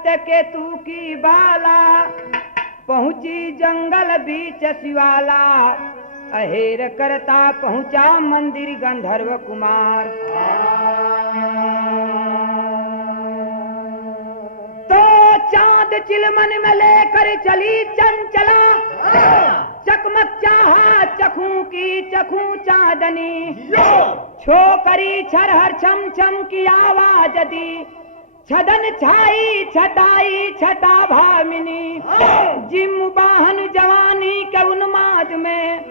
सत्य केतु की बाला पहुंची जंगल बीच शिवाला अहेर करता पहुंचा मंदिर गंधर्व कुमार। तो चांद चिलमन में लेकर चली चंचला चकमक चाहा चखू की चखू चांदनी छोकरी छरहर छम छम की आवाज दी छदन छाई छटाई छटा भामिनी जिम बाहन जवानी के उन्माद में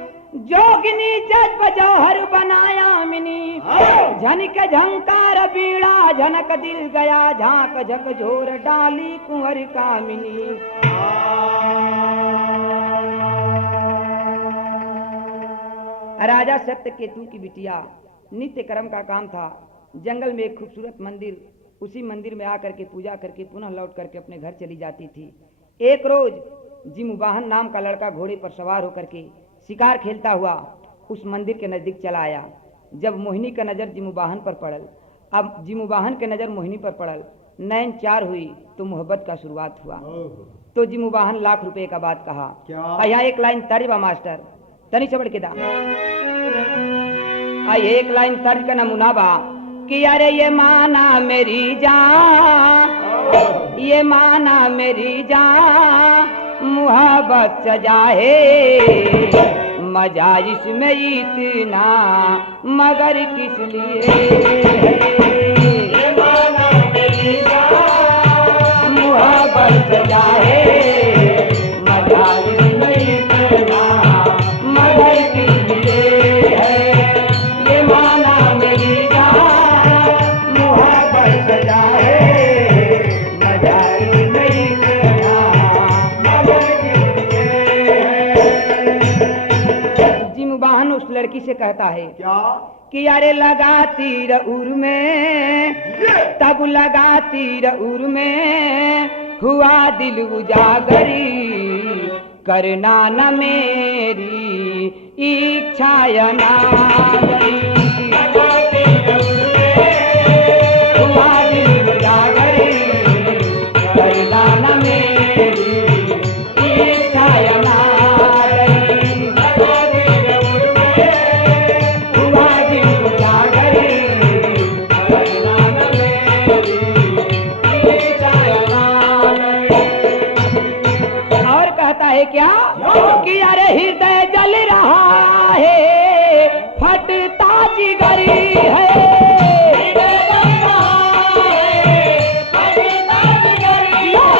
जोगिनी जज्ब जौहर बनाया मिनी झनक झंकार बीड़ा झनक दिल गया झांक झक झोर डाली कुंवर कामिनी। राजा सत्यकेतु की बिटिया नित्य कर्म का काम था। जंगल में एक खूबसूरत मंदिर, उसी मंदिर में आकर के पूजा करके पुनः लौट करके अपने घर चली जाती थी। एक रोज जिमुबाहन नाम का लड़का घोड़े पर सवार होकर के शिकार खेलता हुआ उस मंदिर के नजदीक चला आया। जब मोहिनी का नजर जिमुबाहन पर पड़ल, अब जिमुबाहन के नजर मोहिनी पर पड़ल, नैन चार हुई तो मोहब्बत का शुरुआत हुआ। तो जिमुबाहन लाख रुपए का बात कहा। यहाँ एक लाइन तर्ज बा मास्टर, तनी चबड़ के दा। एक लाइन तर्ज का नमूना बा कि अरे ये माना मेरी जान, ये माना मेरी जान मुहब्बत सजा है मजा इसमें इतना मगर किस लिए। ये माना मेरी जान मुहब्बत सजा है मजा इसमें इतना मगर किस लिए है। ये माना मेरी जान मुहब्बत सजा है मजा इसमें इतना मगर किस लिए है। जिमुबाहन उस लड़की से कहता है क्या कि अरे लगाती रउर में तब लगाती रउर में हुआ दिल उजागरी करना न मेरी इच्छा अनागरी। लगाती रउर में हुआ दिल उजागरी करना न मेरी इच्छा अनागरी। क्या कि अरे हृदय जल रहा है फटता जिगरी है। हृदय जल रहा है फटता जिगरी है।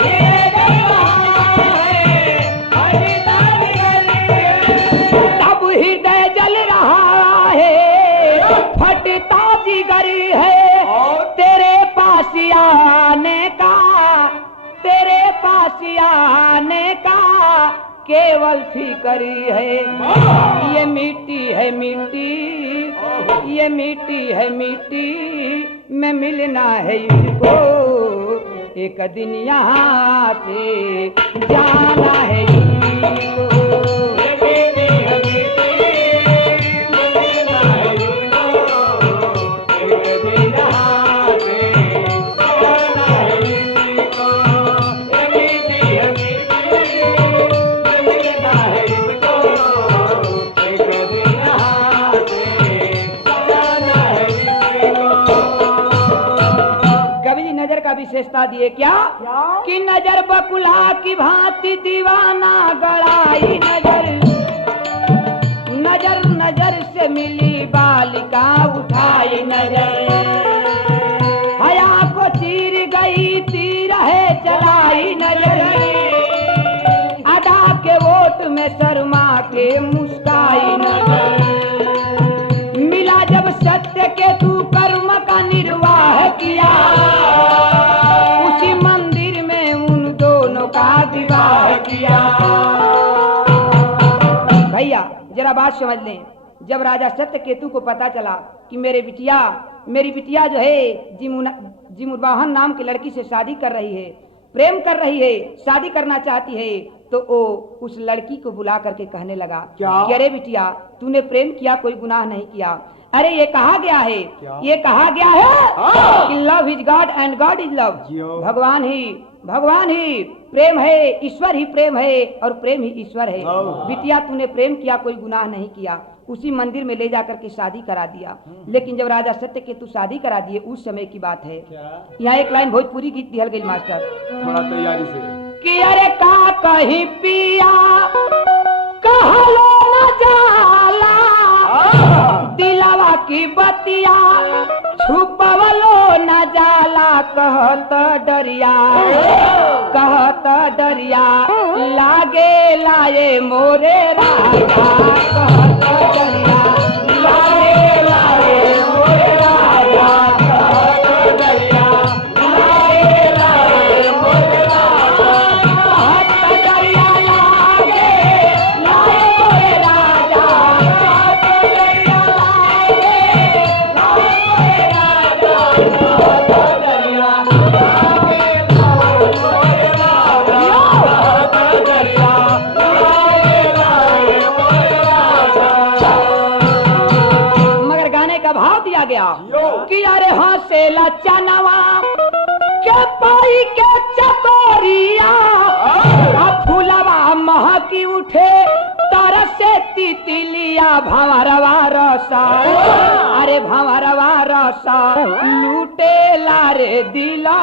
हृदय जल रहा है फटता जिगरी है। तब हृदय जल रहा है फटता जिगरी है। तेरे पास आने का तेरे पास आने का केवल फिक्री है। ये मिट्टी है मिट्टी, ये मिट्टी है मिट्टी में मिलना है इसको एक दिन यहाँ से जाना है इसको। विशेषता दिए क्या कि नजर बकुला की भांति दीवाना गड़ाई नजर। नजर नजर से मिली बालिका उठाई नजर। हया को चीर गई तीर है चलाई नजर। अदा के वोट में शर्मा के मुस्काई नजर। मिला जब सत्य के तू कर्म का निर्वाह किया विवाह किया। भैया जरा बात समझ लें, जब राजा सत्यकेतु को पता चला कि मेरी बिटिया जो है जिमुबाहन नाम की लड़की से शादी कर रही है, प्रेम कर रही है, शादी करना चाहती है, तो वो उस लड़की को बुला करके कहने लगा कि अरे बिटिया तूने प्रेम किया कोई गुनाह नहीं किया, अरे ये कहा गया है, ये कहा गया है कि love is God and God is love. भगवान ही प्रेम है, ईश्वर ही प्रेम है और प्रेम ही ईश्वर है। बिटिया तूने प्रेम किया, कोई गुनाह नहीं किया, उसी मंदिर में ले जाकर के शादी करा दिया। लेकिन जब राजा सत्यकेतु शादी करा दिए उस समय की बात है। यहाँ एक लाइन भोजपुरी गीत दिहल गई मास्टर, थोड़ा तैयारी से कि अरे का कहीं पिया कहलो न जाला, दिलवा की बतिया छुपवलो न जाला, कहत डरिया लागे लाए मोरे राजा, कहत डरिया लागे लाए मोरे राजा, कहत डरिया लागे लाए मोरे राजा, कहत डरिया लागे लाए मोरे राजा, कहत डरिया लागे लाए मोरे कि अरे हंसेला चनवा के पाई के चकोरिया, फूलवा महकी उठे तरसे तितलिया, भंवरवा रसा अरे भंवरवा रसा लूटे लारे दिला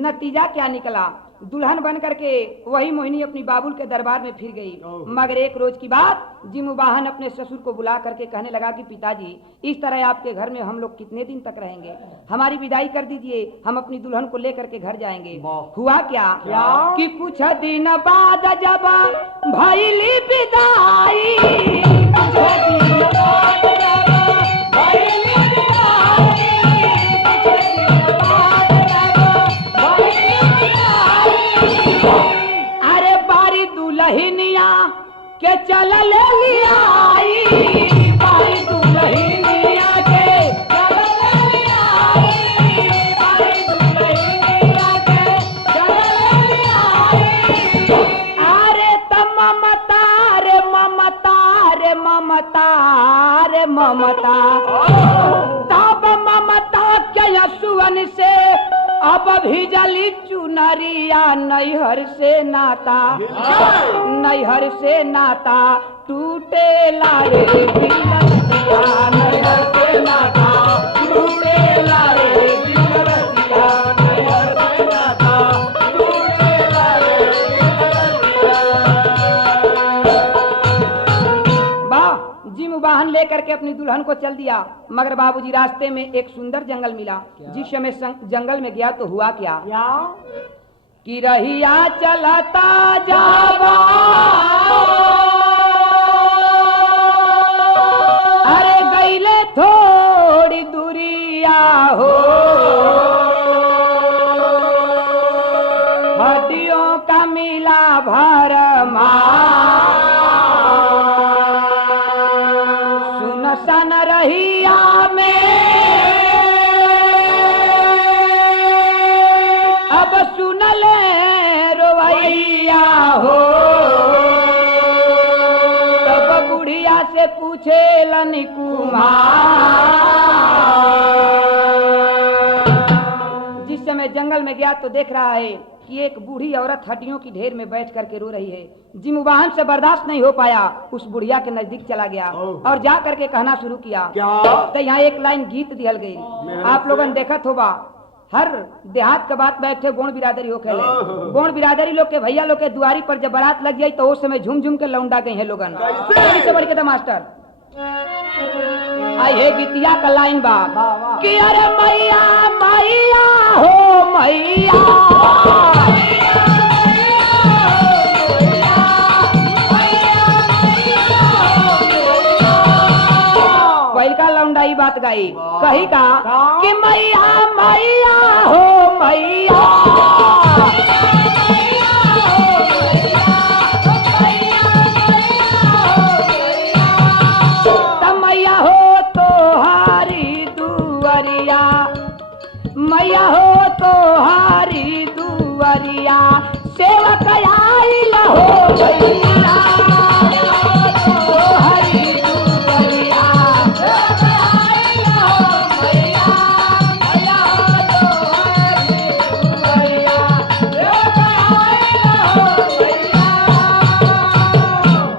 नतीजा क्या निकला, दुल्हन बन करके वही मोहिनी अपनी बाबुल के दरबार में फिर गई। मगर एक रोज की बात, जिमुबाहन अपने ससुर को बुला करके कहने लगा कि पिताजी इस तरह आपके घर में हम लोग कितने दिन तक रहेंगे, हमारी विदाई कर दीजिए, हम अपनी दुल्हन को लेकर के घर जाएंगे। हुआ क्या कि कुछ दिन बाद जब भइली विदाई, अरे बारी दुल्हनिया के चल ले लियाई, बारी दुल्हनिया के चल ले लियाई, बारी दुल्हनिया के चल ले लियाई। अरे तम ममता रे ममता रे ममता रे ममता, तब ममता के यसुवन से अब भी जली चुनरिया, नैहर से नाता नैहर से नाता टूटे लाए बिलसिया, नैहर से नाता टूटे लाए बिलसिया, नैहर से नाता टूटे लाए वाह। जिमुबाहन लेकर के अपनी दुल्हन को चल दिया। मगर बाबूजी रास्ते में एक सुंदर जंगल मिला। जिस समय जंगल में गया तो हुआ क्या कि रहिया चलता जावा, अरे गईले थोड़ी दूरिया हो, हड्डियों का मिला भरमा, सन रहिया में अब सुन ले रोवैया हो, तब बुढ़िया से पूछे लन कुमार। जिस समय जंगल में गया तो देख रहा है कि एक बूढ़ी औरत हड्डियों की ढेर में बैठ करके रो रही है। जिमुबाहन से बर्दाश्त नहीं हो पाया, उस बुढ़िया के नजदीक चला गया और जा करके कहना शुरू किया। तो यहाँ एक लाइन गीत दिहल गई, आप लोगन देखत होगा, हर देहात के बात बैठे गोण बिरादरी हो खेले, गोण बिरादरी लोग के भैया लोग के दुआरी पर जब बारात लग जाये तो उस समय झूम झूम के लौंडा गई है लोगन। से बढ़ के मास्टर आई है गीतिया का लाइन बा कि अरे मैया मैया हो मैया, बात गाई कही का कि मैया मैया हो मैया मैया हो तो हारी दुवरिया मैया हो तो हारी दुवरिया सेवक आइल हो मैया तो हारी दुवरिया सेवक आइल हो मैया मैया तो हारी दुवरिया सेवक आइल हो मैया।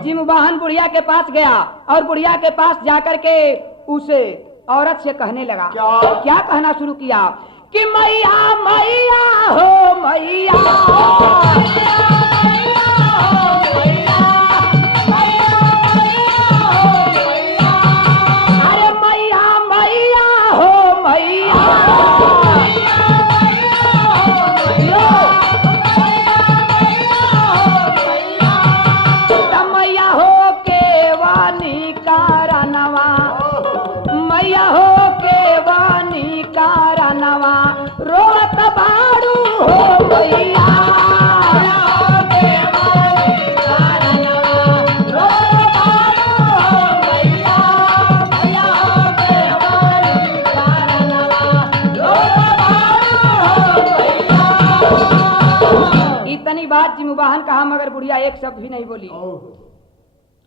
जिम वाहन बुढ़िया के पास गया और बुढ़िया के पास जाकर के उसे औरत से कहने लगा क्या कहना शुरू किया कि मैया मैया हो मैया अरे मैया मैया हो मैया मैया हो के वानी कारणवा मैया हो के वानी कारणवा रोत बाड़ू हो मैया इतनी बात जिमुबाहन कहा मगर बुढ़िया एक शब्द भी नहीं बोली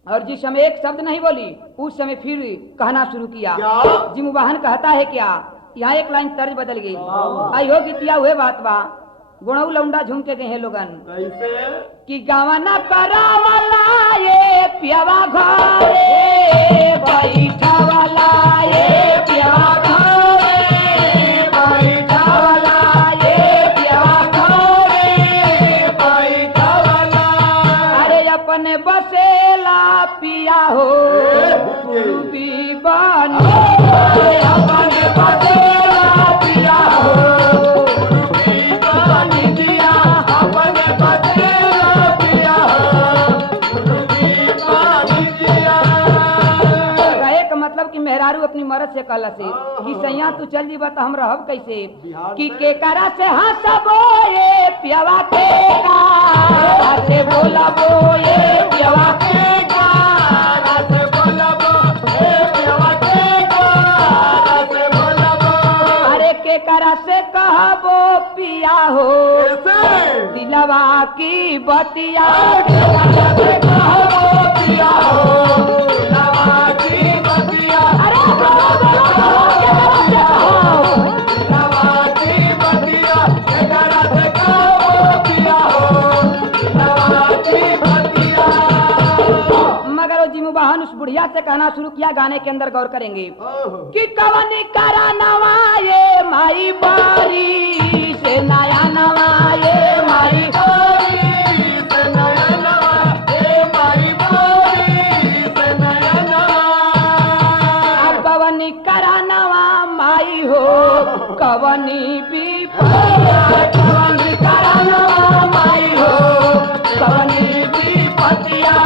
और जिस समय एक शब्द नहीं बोली उस समय फिर कहना शुरू किया जिमुबाहन कहता है क्या यहाँ एक लाइन तर्ज बदल गई आई हो गीतिया हुए बात बा गुणऊ लौंडा झूम के गए हैं लोगन कि गावा न करावला ये पियावा घरे बैठा वाला ये पियावा घरे बैठा वाला ये पियावा घरे बैठा वाला अरे अपने बसेला पिया हो पूर्वी बनी अपने बसेला पिया हो मेहरारू अपनी मरद से कहला से कि सैया तू चल जीबा तो हम रहब कैसे कि के करा से हंसबो ये पियावा के का से बोलबो ये पियावा के का से बोलबो ये पियावा के का से बोलबो अरे के करा से कहबो पिया हो दिलवा की बतिया के करा से कहबो पिया हो दिलवा की बतिया मगर वो जिमुबाहन उस बुढ़िया से कहना शुरू किया गाने के अंदर गौर करेंगे कि कवनी करा नवाए माई बारी से नया नवाए माई बारी से नया नवाए माई बारी से नया नवा कवनी करा नवा माई हो कवनी भी कवनी करा नवा माई हो कवनी भी पतिया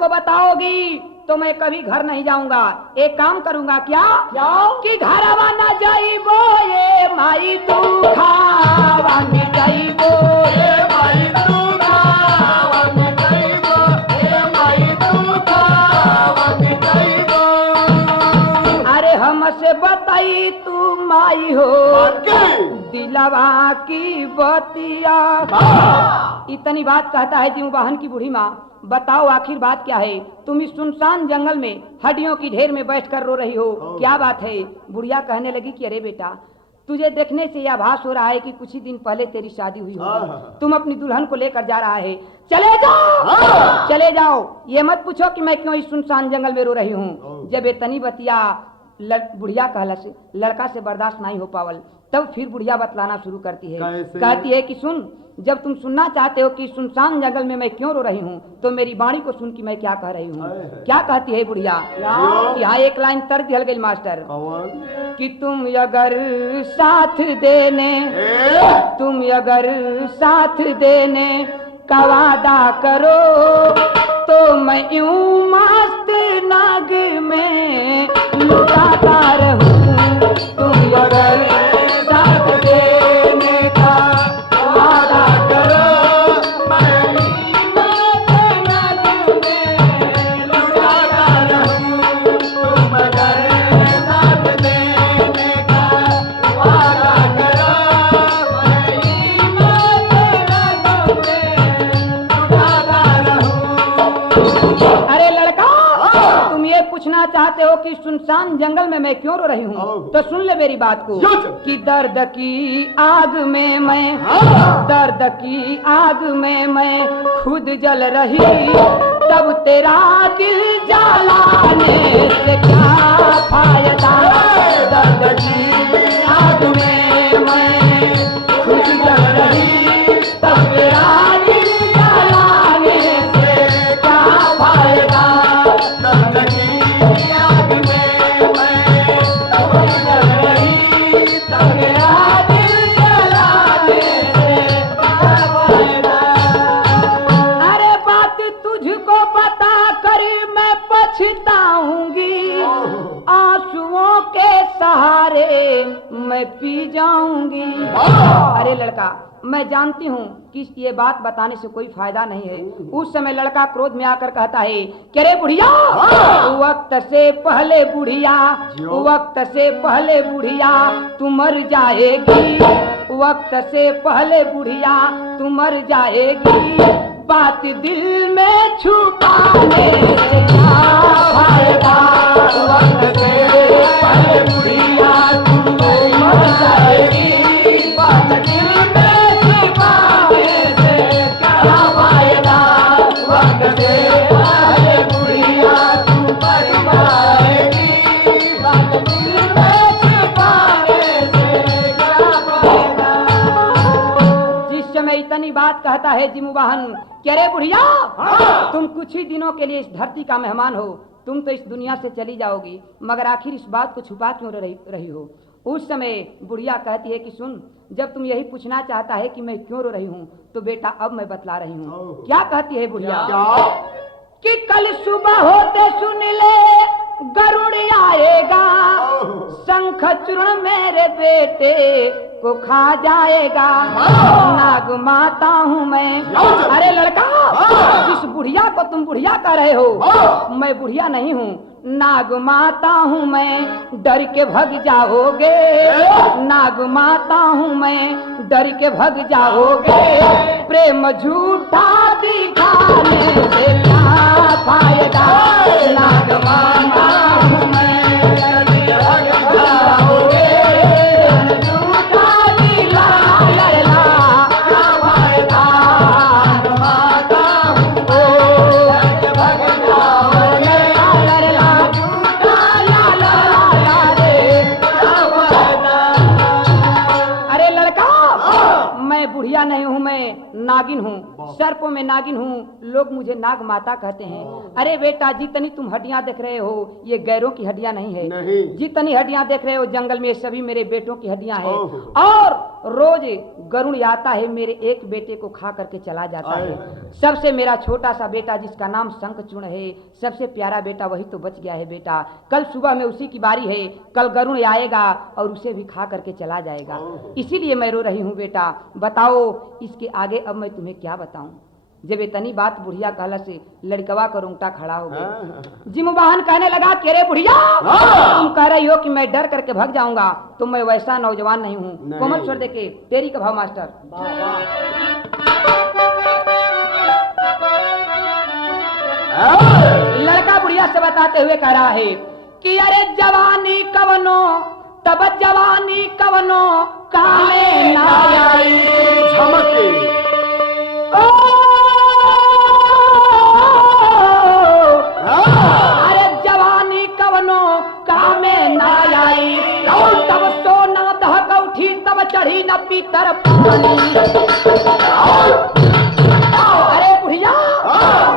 को बताओगी तो मैं कभी घर नहीं जाऊंगा एक काम करूंगा क्या कि घर आना जाइबो ये माई तू खावा मिटाइबो ये माई तू खावा मिटाइबो ये माई तू खावा मिटाइबो अरे हमसे बताई तू माई हो दिलवा की बतिया इतनी बात कहता है जिमुबाहन की बूढ़ी माँ बताओ आखिर बात क्या है तुम इस सुनसान जंगल में हड्डियों की ढेर में बैठकर रो रही हो क्या बात है बुढ़िया कहने लगी कि अरे बेटा तुझे देखने से यह आभास हो रहा है कि कुछ ही दिन पहले तेरी शादी हुई हो तुम अपनी दुल्हन को लेकर जा रहा है चले जाओ ये मत पूछो कि मैं क्यों इस सुनसान जंगल में रो रही हूँ जब ये तनी बतिया बुढ़िया कहला से लड़का से बर्दाश्त नहीं हो पावल। तब फिर बुढ़िया बतलाना शुरू करती है। कैसे? कहती है कि सुन, जब तुम सुनना चाहते हो कि सुनसान जंगल में मैं क्यों रो रही हूँ, तो मेरी वाणी को सुन कि मैं क्या कह रही हूँ। क्या कहती है बुढ़िया? यहाँ एक लाइन तर्क दिया गई मास्टर कि तुम अगर साथ देने, तुम अगर साथ देने का वादा करो, तो मैं यूं मस्त नाग में लुटाता रहूं। तुम अगर साथ देने का वादा करो, मैं मस्त नाग में लुटाता रहूं। तुम अगर साथ देने का वादा करो, मैं मस्त नाग में लुटाता रहूं। अरे लड़का, तुम ये पूछना चाहते हो कि सुनसान जंगल में मैं क्यों रो रही हूँ, तो सुन ले मेरी बात को कि दर्द की आग में मैं, दर्द की आग में मैं खुद जल रही, तब तेरा दिल जलाने से क्या फायदा। दर्द की आग में मैं खुद जल रही, तब तेरा दिल जलाने से क्या फायदा। दर्द की आग में मैं खुद जल रही, तब तेरा दिल जलाने से क्या फायदा। अरे बात तुझको पता कर मैं पछताऊंगी, आंसुओं के सहारे मैं पी जाऊंगी। अरे लड़का, मैं जानती हूँ कि ये बात बताने से कोई फायदा नहीं है। उस समय लड़का क्रोध में आकर कहता है कि अरे बुढ़िया, वक्त से पहले बुढ़िया, वक्त से पहले बुढ़िया तू मर जाएगी, वक्त से पहले बुढ़िया तू मर जाएगी। बात दिल में छुपाने से क्या फायदा। वक्त से पहले बुढ़िया तू मर जाएगी, बात दिल में छुपाने से क्या फायदा। वक्त से पहले बुढ़िया तू मर जाएगी, बात दिल में छुपाने से क्या फायदा। जिस समय इतनी बात कहता है जिमुवाहन, अरे बुढ़िया, तुम कुछ ही दिनों के लिए इस धरती का मेहमान हो, तुम तो इस दुनिया से चली जाओगी, मगर आखिर इस बात को छुपा क्यों रही हो। उस समय बुढ़िया कहती है कि सुन, जब तुम यही पूछना चाहता है कि मैं क्यों रो रही हूँ, तो बेटा अब मैं बतला रही हूँ। क्या कहती है बुढ़िया? कि कल सुबह होते सुन ले गरुड़ आएगा, शंख चूर्ण मेरे बेटे को खा जाएगा। नाग माता हूँ मैं। अरे लड़का, जिस बुढ़िया को तुम बुढ़िया कह रहे हो, मैं बुढ़िया नहीं हूँ, नाग माता हूँ मैं, डर के भग जाओगे। नाग माता हूँ मैं, डर के भग जाओगे। प्रेम झूठा दिखाने से क्या फायदा। नाग माता हूँ मैं, डर के भग जाओगे। बुढ़िया नहीं हूँ, मैं नागिन हूँ, सर्पों में नागिन हूँ, लोग मुझे नाग माता कहते हैं। अरे बेटा, जितनी तुम हड्डियां देख रहे हो ये गैरों की हड्डियां नहीं है, जितनी हड्डियां देख रहे हो जंगल में सभी मेरे बेटों की हड्डियां हैं। और रोज गरुड़ आता है, मेरे एक बेटे को खा करके चला जाता है। सबसे मेरा छोटा सा बेटा जिसका नाम शंखचूर्ण है, सबसे प्यारा बेटा वही तो बच गया है। बेटा कल सुबह में उसी की बारी है, कल गरुड़ आएगा और उसे भी खा करके चला जाएगा, इसीलिए मैं रो रही हूँ। बेटा बताओ इसके आगे अब मैं तुम्हें क्या बताऊं। जब इतनी बात बुढ़िया कहला से लड़कवा का रोंगटा खड़ा हो गया। जिमुवाहन कहने लगा कि अरे बुढ़िया, तुम कह रही हो कि मैं डर करके भाग जाऊंगा, तो मैं वैसा नौजवान नहीं हूँ। कोमल स्वर देके तेरी का भाव मास्टर। लड़का बुढ़िया से बताते हुए कह रहा है कि अरे जवानी कवनो तब जवानी कवनो कामे ना आई। अरे जवानी कवनो कामे ना चढ़ी न पीतर पानी। अरे बुढ़िया,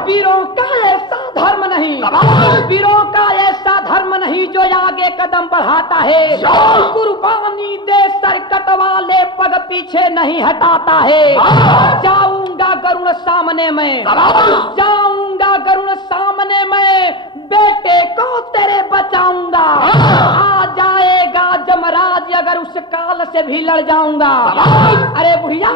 वीरों का ऐसा धर्म नहीं, वीरों का ऐसा धर्म नहीं जो आगे कदम बढ़ाता है। कुर्बानी दे सर कटवा ले, पग पीछे नहीं हटाता है। जाऊंगा गरुड़ सामने में, जाऊंगा गरुड़ सामने में, बेटे को तेरे बचाऊंगा। आ जाएगा जमराज अगर उस काल से भी लड़ जाऊंगा। अरे बुढ़िया,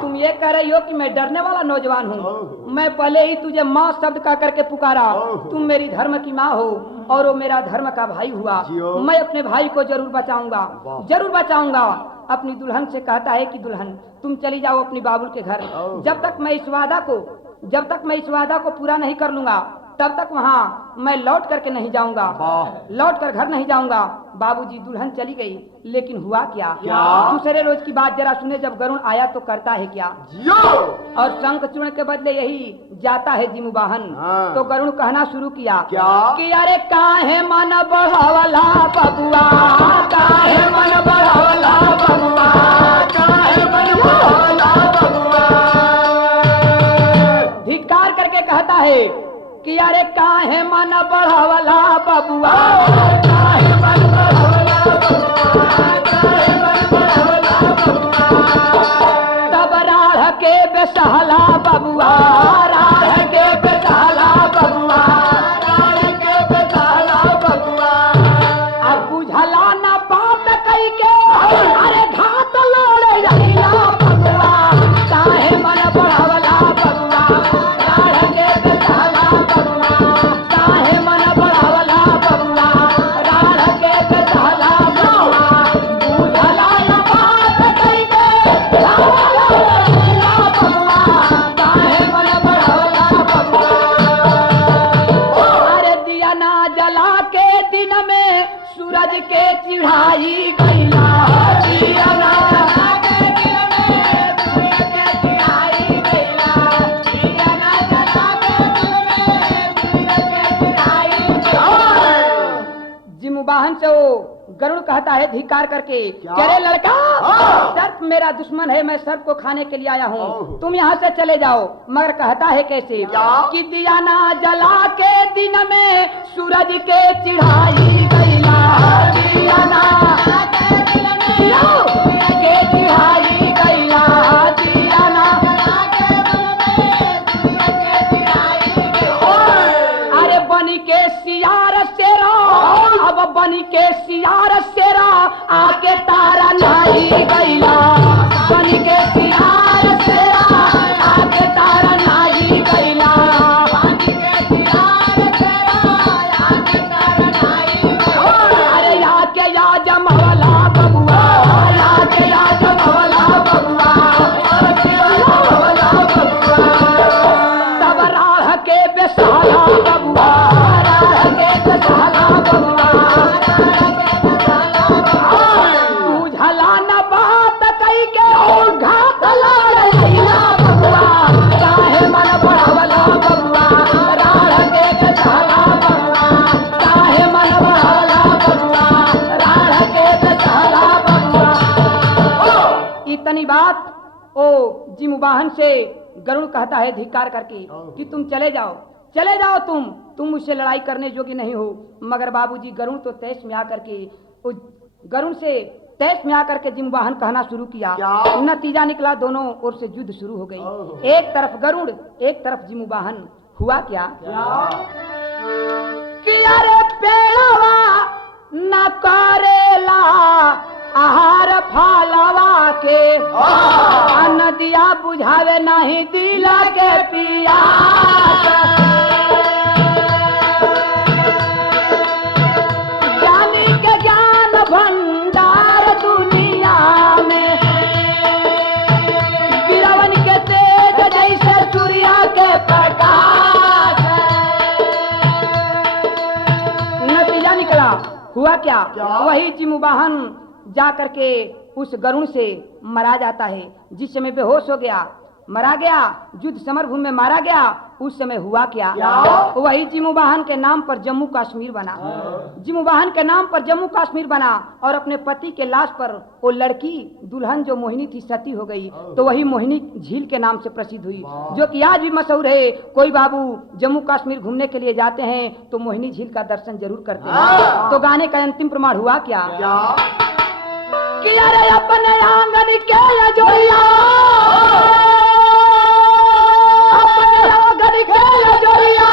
तुम ये कह रही हो कि मैं डरने वाला नौजवान हूँ। मैं पहले ही तुझे माँ शब्द कह करके पुकारा। तुम मेरी धर्म की माँ हो और वो मेरा धर्म का भाई हुआ। मैं अपने भाई को जरूर बचाऊंगा, जरूर बचाऊंगा। अपनी दुल्हन से कहता है कि दुल्हन तुम चली जाओ अपनी बाबुल के घर। जब तक मैं इस वादा को पूरा नहीं कर लूंगा तब तक वहाँ मैं लौट करके नहीं जाऊंगा, लौट कर घर नहीं जाऊंगा। बाबूजी, दुल्हन चली गई, लेकिन हुआ क्या? दूसरे रोज की बात जरा सुने। जब गरुण आया तो करता है क्या? और शंख चूर्ण के बदले यही जाता है जिमुबाहन। तो गरुण कहना शुरू किया कि अरे काहे मन बढ़ावला बबुआ, काहे मन बढ़ावला बबुआ, काहे मन बढ़ावला बबुआ। धिक्कार करके कहता है कि अरे काहे मन बढ़ावला बबुआ, काहे मन बढ़ावला बबुआ, काहे मन बढ़ावला बबुआ। तब राढ़ के बेसहला बबुआ, राढ़ के बेसहला बबुआ, राढ़ के बेसहला बबुआ। अब बुझला न बात कही के, अरे घात लड़े रहिला बबुआ, काहे मन बढ़ावला बबुआ, राढ़ के बेसहला बबुआ, काहे मन बढ़ावला बबुआ, राढ़ के बेसहला बबुआ। बुझला न बात कही के, घात लड़े रहिला बबुआ, काहे मन बढ़ावला बबुआ। अरे दिया ना जला के दिन में सूरज के चिढ़ाई गईला, दिया ना जला के दिन में सूरज के चिढ़ाई गईला, दिया ना जला के दिन में सूरज के चिढ़ाई गईला। जिमुबाहन से वो गरुड़ कहता है धिक्कार करके, चले लड़का, सर्प मेरा दुश्मन है, मैं सर्प को खाने के लिए आया हूँ, तुम यहाँ से चले जाओ। मगर कहता है कैसे कि दिया ना जला के दिन में सूरज के चिढ़ाई गईला, दिया ना जला के दिन में सूरज के चिढ़ाई गईला, दिया ना जला के दिन में सूरज के चिढ़ाई गईला। अरे बनी के सियार शेरा, अब बनी के सियार शेरा, आके तारा नहीं गईला, बनी के सियार शेरा, आके तारा नहीं गईला, बनी के सियार शेरा, आके तारा नहीं गईला। अरे आके या जमवला बबुआ, आके या जमवला बबुआ, आके या जमवला बबुआ। तब राढ़ के बेसहला बबुआ, राढ़ के बेसहला बबुआ, बुझला न बात कही के घात लड़े रहिला बबुआ, काहे मन बढ़ावला बबुआ, राढ़ के बेसहला बबुआ, काहे मन बढ़ावला बबुआ, राढ़ के बेसहला बबुआ। इतनी बात ओ जिमुबाहन से गरुड़ कहता है धिक्कार करके कि तुम चले जाओ, चले जाओ, तुम मुझसे लड़ाई करने योग्य नहीं हो। मगर बाबूजी, गरुड़ तो तैश में आकर के गरुड़ से तैश में आकर के जिमुबाहन कहना शुरू किया। नतीजा निकला, दोनों ओर से युद्ध शुरू हो गई। एक तरफ गरुड़, एक तरफ जिमुबाहन। हुआ क्या कि अरे पेड़वा न करेला आहार फालवा के, नदिया बुझावे नहीं दिला के पिया। भंडार दुनिया में गिरवन के तेज जैसे सूर्य के प्रकाश। नतीजा निकला। हुआ क्या? वही जिमुबाहन जा करके उस गरुड़ से मरा जाता है। जिस समय बेहोश हो गया, मरा गया, युद्ध समरभूमि में मारा गया। उस समय हुआ क्या? वही जिमू वाहन के नाम पर जम्मू कश्मीर बना। जिमू वाहन के नाम पर जम्मू कश्मीर बना और अपने पति के लाश पर वो लड़की दुल्हन जो मोहिनी थी सती हो गई, तो वही मोहिनी झील के नाम से प्रसिद्ध हुई, जो कि आज भी मशहूर है। कोई बाबू जम्मू कश्मीर घूमने के लिए जाते हैं तो मोहिनी झील का दर्शन जरूर करते हैं। तो गाने का अंतिम प्रमाण हुआ क्या? कि अरे अपने आंगन के जोड़िया, अपने आंगन के जोड़िया,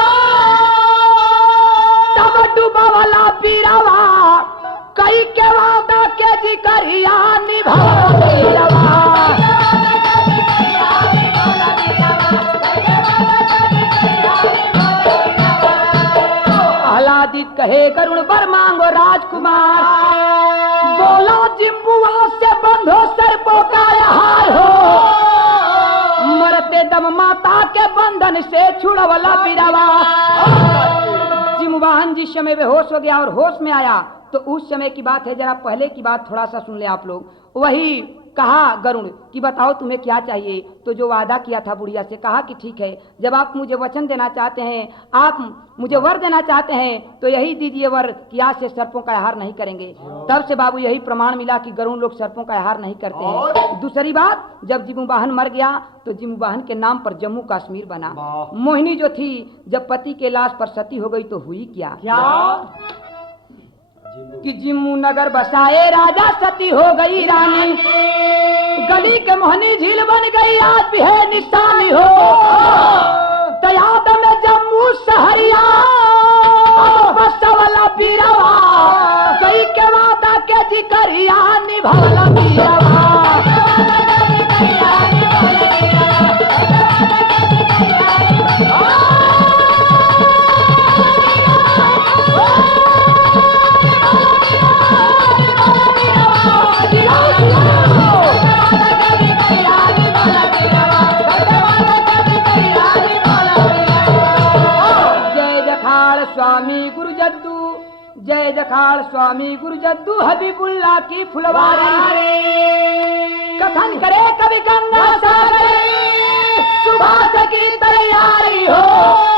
तब डूबा वाला पीरावा, कई के वादा के जिकरिया निभा पीरावा। आह्लादित कहे गरुड़ बर मांगो राजकुमार, बोला जिम्बुआ से बंधो सर्पों का आहार हो, मरते दम माता के बंधन से छुड़वला पीरावा। जिम्बुवाहन जिस समय बेहोश हो गया और होश में आया तो उस समय की बात है, जरा पहले की बात थोड़ा सा सुन ले आप लोग। वही कहा गरुड़ कि बताओ तुम्हें क्या चाहिए? तो जो वादा किया था बुढ़िया से, कहा कि ठीक है, जब आप मुझे वचन देना चाहते हैं, आप मुझे वर देना चाहते हैं तो यही दीजिए वर कि आज से सर्पों का आहार नहीं करेंगे। तब से बाबू यही प्रमाण मिला कि गरुड़ लोग सर्पों का आहार नहीं करते हैं। दूसरी बात, जब जिमू वाहन मर गया तो जिमू वाहन के नाम पर जम्मू कश्मीर बना। मोहिनी जो थी जब पति के लाश पर सती हो गई तो हुई क्या? कि जिम्मू नगर बसाए राजा सती हो गई रानी, गली के मोहनी झील बन गई आज भी है निशानी हो। तो याद में जम्मू शहरिया बसवला पीरावा, कई के वादा के जिकरिया निभावला पीरावा। स्वामी गुरु जद्दू, जय जखाड़ स्वामी गुरु जद्दू हबीबुल्ला की फुलवारी। कथन करे कवि गंगा सागर, सुबह की तैयारी हो।